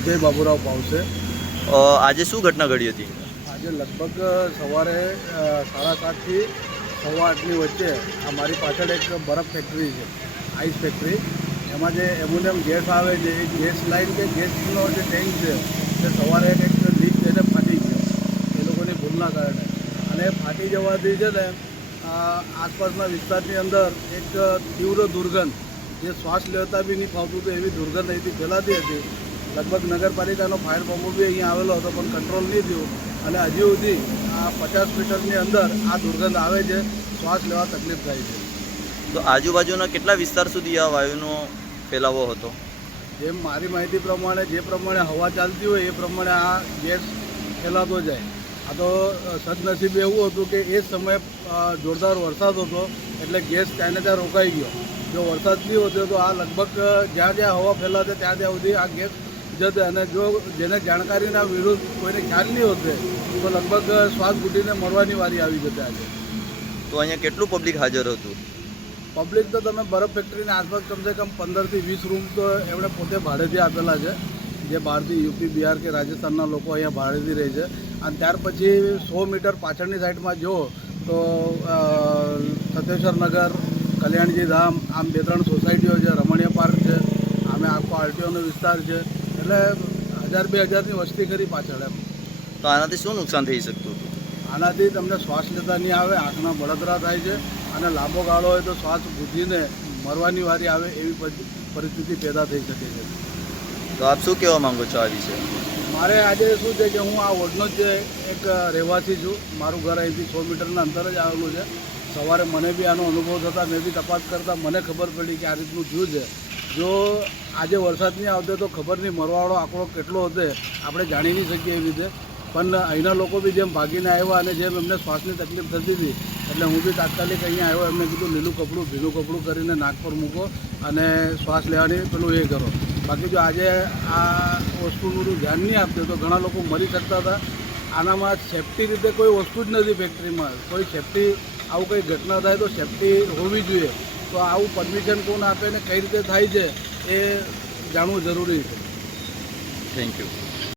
વિજય બાબુરાવ પાવસે। આજે શું ઘટના ઘડી હતી? આજે લગભગ સવારે 7:30 થી 8:15 વચ્ચે અમારી પાછળ એક બરફ ફેક્ટરી છે, આઈસ ફેક્ટરી। એમાં જે એલ્યુમિનિયમ ગેસ આવે છે, એ ગેસ લાઇન કે ગેસનો જે ટેન્ક છે તે સવારે એક લીક થઈને ફાટી ગયો એ લોકોની ભૂલના કારણે। અને ફાટી જવાથી છે ને આસપાસના વિસ્તારની અંદર એક તીવ્ર દુર્ગંધ, જે શ્વાસ લેતા બી નહીં ફાવતું હતું એવી દુર્ગંધ અહીંથી ફેલાતી હતી। લગભગ નગરપાલિકાનો ફાયર પંપ બી અહીંયા આવેલો હતો, પણ કંટ્રોલ નહીં થયું અને હજી સુધી આ 50 મીટરની અંદર આ દુર્ગંધ આવે છે, શ્વાસ લેવા તકલીફ થાય છે। તો આજુબાજુના કેટલા વિસ્તાર સુધી આ વાયુનો ફેલાવો હતો? જેમ મારી માહિતી પ્રમાણે જે પ્રમાણે હવા ચાલતી હોય એ પ્રમાણે આ ગેસ ફેલાતો જાય। આ તો સદનસીબ એવું હતું કે એ સમયે જોરદાર વરસાદ હતો એટલે ગેસ ત્યાં ને ત્યાં રોકાઈ ગયો। જો વરસાદ નહીં હોતો તો આ લગભગ જ્યાં જ્યાં હવા ફેલાશે ત્યાં સુધી આ ગેસ જતે, અને જો જેને જાણકારીના વિરુદ્ધ કોઈને ખ્યાલ નહીં હોતે તો લગભગ શ્વાસ ઘૂંટીને મરવાની વારી આવી જતી આજે। તો અહીંયા કેટલું પબ્લિક હાજર હતું? પબ્લિક તો તમે બરફ ફેક્ટરીની આસપાસ કમસે કમ 15 થી 20 રૂમ તો એમણે પોતે ભાડેથી આપેલા છે, જે બહારથી યુપી, બિહાર કે રાજસ્થાનના લોકો અહીંયા ભાડેથી રહે છે। અને ત્યાર પછી 100 મીટર પાછળની સાઈડમાં જુઓ તો સતેશ્વર નગર, કલ્યાણજી ધામ, આમ 2-3 સોસાયટીઓ છે, રમણીય પાર્ક છે, આમે આખો આરટીઓનો વિસ્તાર છે, એટલે 1000-2000ની વસ્તી ખરી પાછળ એમ। તો આનાથી શું નુકસાન થઈ શકતું હતું? આનાથી તમને શ્વાસ લેતા નહીં આવે, આંખના બળતરા થાય છે અને લાંબો ગાળો હોય તો શ્વાસ ઘૂંટીને મરવાની વારી આવે એવી પરિસ્થિતિ પેદા થઈ શકે છે। તો આપ શું કહેવા માંગો છો આ વિશે? મારે આજે શું છે કે હું આ વોર્ડનો જ એક રહેવાસી છું। મારું ઘર અહીંથી 100 મીટરના અંતર જ આવેલું છે। સવારે મને બી આનો અનુભવ થતાં મેં બી તપાસ કરતાં મને ખબર પડી કે આ રીતનું થયું છે। જો આજે વરસાદ નહીં આવતો તો ખબર નહીં મરવાવાળો આંકડો કેટલો હશે, આપણે જાણી નહીં શકીએ એવી રીતે। પણ અહીંના લોકો બી જેમ ભાગીને આવ્યા અને જેમ એમને શ્વાસની તકલીફ થતી હતી એટલે હું બી તાત્કાલિક અહીંયા આવ્યો, એમને કીધું લીલું કપડું, ભીનું કપડું કરીને નાક પર મૂકો અને શ્વાસ લેવાની પેલું એ કરો। બાકી જો આજે આ વસ્તુનું ધ્યાન નહીં આપતું તો ઘણા લોકો મરી શકતા હતા। આનામાં સેફ્ટી રીતે કોઈ વસ્તુ જ નથી ફેક્ટરીમાં, કોઈ સેફ્ટી આવું કંઈ ઘટના થાય તો સેફ્ટી હોવી જોઈએ। તો આવું પરમિશન કોણ આપે ને કઈ રીતે થાય છે એ જાણવું જરૂરી છે। Thank you.